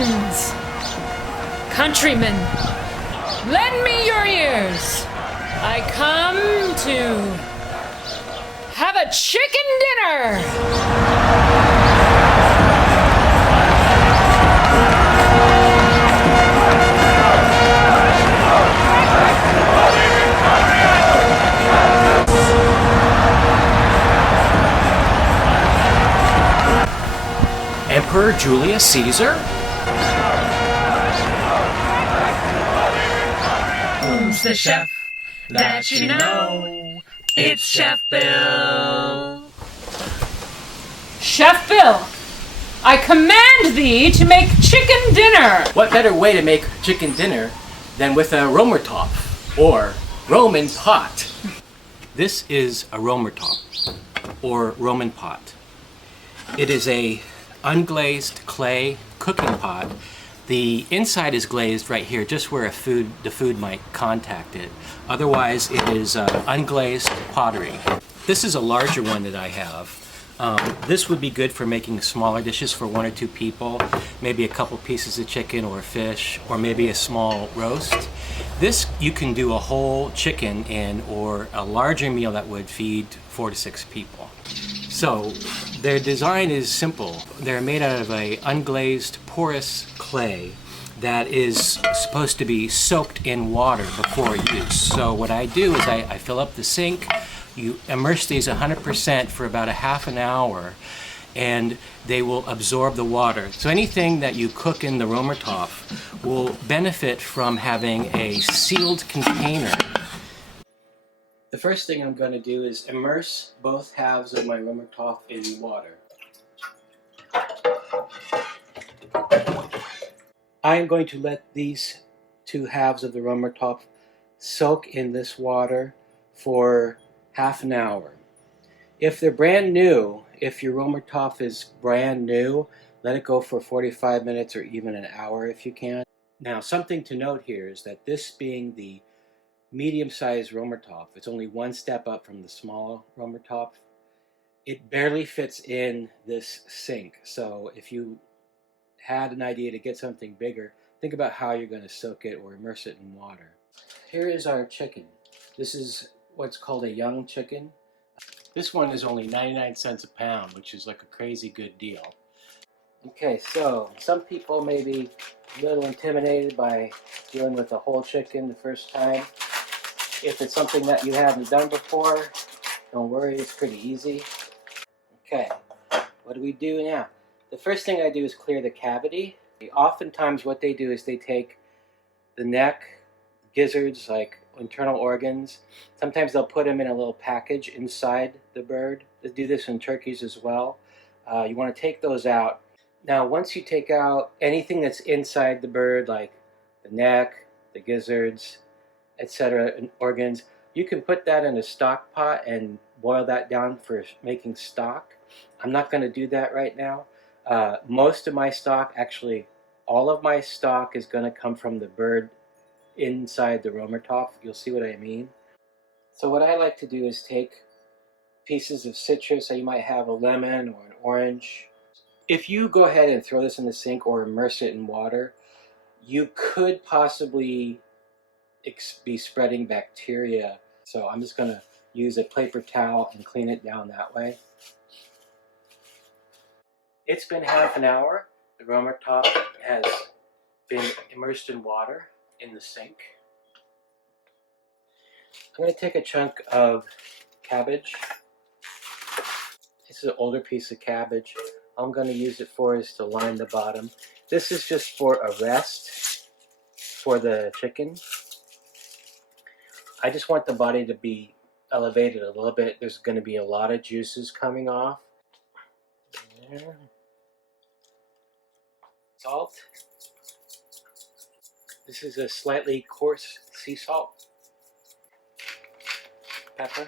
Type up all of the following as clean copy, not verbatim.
friends, countrymen, lend me your ears. I come to have a chicken dinner. Emperor Julius Caesar? Who's the chef that you know? It's Chef Bill. Chef Bill, I command thee to make chicken dinner. What better way to make chicken dinner than with a Römertopf, or Roman pot? This is a Römertopf, or Roman pot. It is a unglazed clay cooking pot. The inside is glazed right here, just where the food might contact it. Otherwise, it is unglazed pottery. This is a larger one that I have. This would be good for making smaller dishes for 1 or 2 people, maybe a couple pieces of chicken or fish, or maybe a small roast. This you can do a whole chicken in, or a larger meal that would feed 4 to 6 people. So their design is simple. They're made out of a unglazed porous clay that is supposed to be soaked in water before use. So what I do is I fill up the sink, you immerse these 100% for about a half an hour, and they will absorb the water. So anything that you cook in the Römertopf will benefit from having a sealed container. The first thing I'm going to do is immerse both halves of my Römertopf in water. I am going to let these 2 halves of the Römertopf soak in this water for half an hour. If they're brand new, if your Römertopf is brand new, let it go for 45 minutes or even an hour if you can. Now, something to note here is that this being the medium-sized Römertopf, it's only 1 step up from the small Römertopf. It barely fits in this sink. So if you had an idea to get something bigger, think about how you're going to soak it or immerse it in water. Here is our chicken. This is what's called a young chicken. This one is only 99 cents a pound, which is like a crazy good deal. Okay, so some people may be a little intimidated by dealing with a whole chicken the first time. If it's something that you haven't done before, don't worry, it's pretty easy. Okay, what do we do now? The first thing I do is clear the cavity. Oftentimes what they do is they take the neck, gizzards, like internal organs. Sometimes they'll put them in a little package inside the bird. They do this in turkeys as well. You want to take those out. Now once you take out anything that's inside the bird, like the neck, the gizzards, etc., and organs, you can put that in a stock pot and boil that down for making stock. I'm not going to do that right now. Most of my stock, actually all of my stock, is going to come from the bird inside the Römertopf. You'll see what I mean. So what I like to do is take pieces of citrus. So you might have a lemon or an orange. If you go ahead and throw this in the sink or immerse it in water, you could possibly be spreading bacteria. So I'm just going to use a paper towel and clean it down that way. It's been half an hour. The Römertopf has been immersed in water in the sink. I'm going to take a chunk of cabbage. This is an older piece of cabbage. All I'm going to use it for is to line the bottom. This is just for a rest for the chicken. I just want the body to be elevated a little bit. There's going to be a lot of juices coming off. There. Salt. This is a slightly coarse sea salt. Pepper.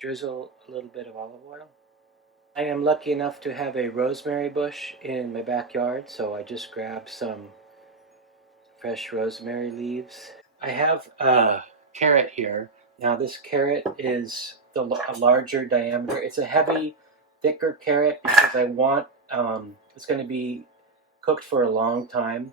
Drizzle a little bit of olive oil. I am lucky enough to have a rosemary bush in my backyard, so I just grabbed some fresh rosemary leaves. I have a carrot here Now this carrot is a larger diameter. It's a heavy, thicker carrot because I want, it's going to be cooked for a long time.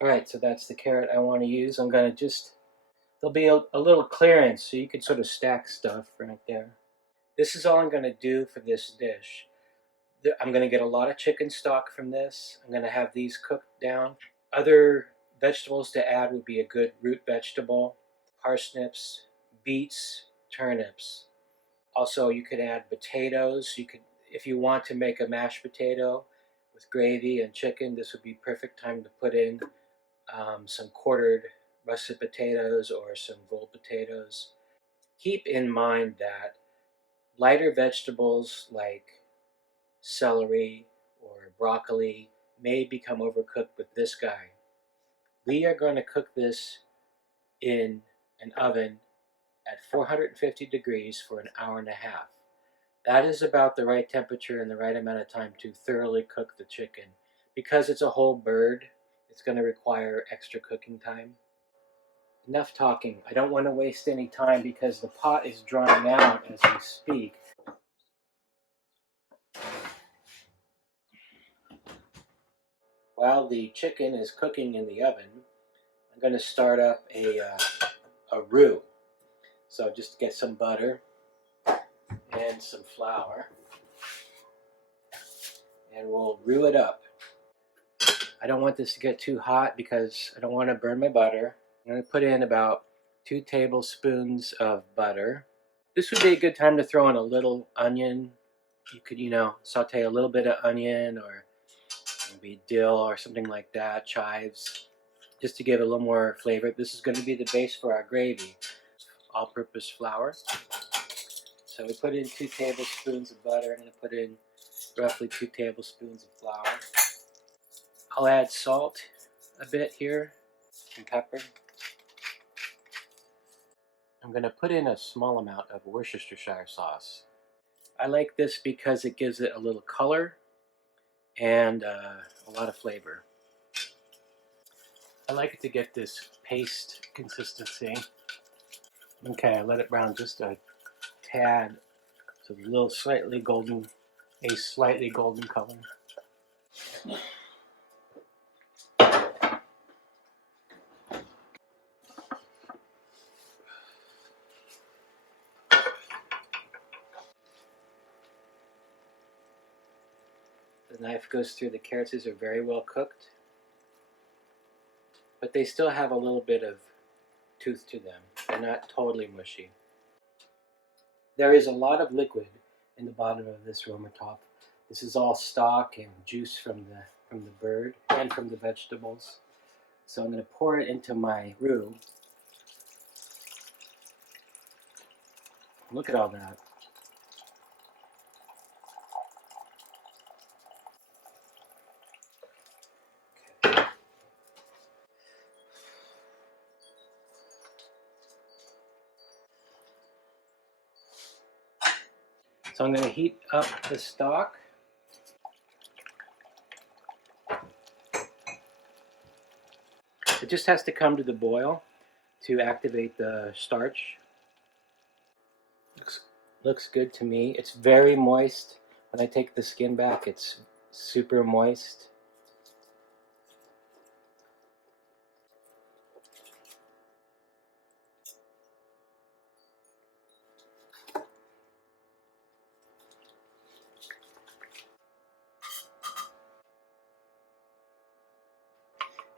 Alright, so that's the carrot I want to use. I'm going to just, there'll be a little clearance so you can sort of stack stuff right there. This is all I'm going to do for this dish. I'm going to get a lot of chicken stock from this. I'm going to have these cooked down. Other vegetables to add would be a good root vegetable, parsnips, beets, turnips. Also, you could add potatoes. You could, if you want to make a mashed potato with gravy and chicken, this would be perfect time to put in some quartered russet potatoes or some gold potatoes. Keep in mind that lighter vegetables like celery or broccoli may become overcooked with this guy. We are going to cook this in an oven at 450 degrees for an hour and a half. That is about the right temperature and the right amount of time to thoroughly cook the chicken. Because it's a whole bird, it's going to require extra cooking time. Enough talking. I don't want to waste any time because the pot is drying out as we speak. While the chicken is cooking in the oven, I'm going to start up a roux. So just get some butter and some flour, and we'll roux it up. I don't want this to get too hot because I don't want to burn my butter. I'm going to put in about 2 tablespoons of butter. This would be a good time to throw in a little onion. You could, saute a little bit of onion or maybe dill or something like that, chives, just to give it a little more flavor. This is going to be the base for our gravy. All-purpose flour. So we put in 2 tablespoons of butter. I'm going to put in roughly 2 tablespoons of flour. I'll add salt a bit here and pepper. I'm going to put in a small amount of Worcestershire sauce. I like this because it gives it a little color and a lot of flavor. I like it to get this paste consistency. Okay, I let it brown just a tad, so a little slightly golden color. The knife goes through the carrots. These are very well cooked, but they still have a little bit of tooth to them. They're not totally mushy. There is a lot of liquid in the bottom of this Römertopf. This is all stock and juice from the bird and from the vegetables. So I'm going to pour it into my roux. Look at all that. So I'm going to heat up the stock. It just has to come to the boil to activate the starch. Looks good to me. It's very moist. When I take the skin back, it's super moist.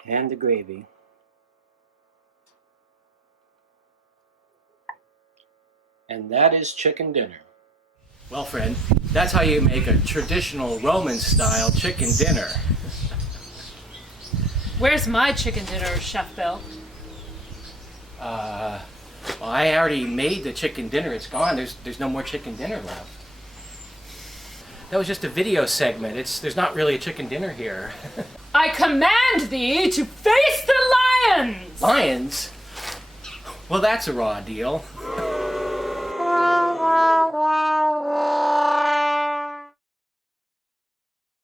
And the gravy. And that is chicken dinner. Well, friend, that's how you make a traditional Roman-style chicken dinner. Where's my chicken dinner, Chef Bill? Well, I already made the chicken dinner. It's gone. There's no more chicken dinner left. That was just a video segment. There's not really a chicken dinner here. I command thee to face the lions! Lions? Well, that's a raw deal.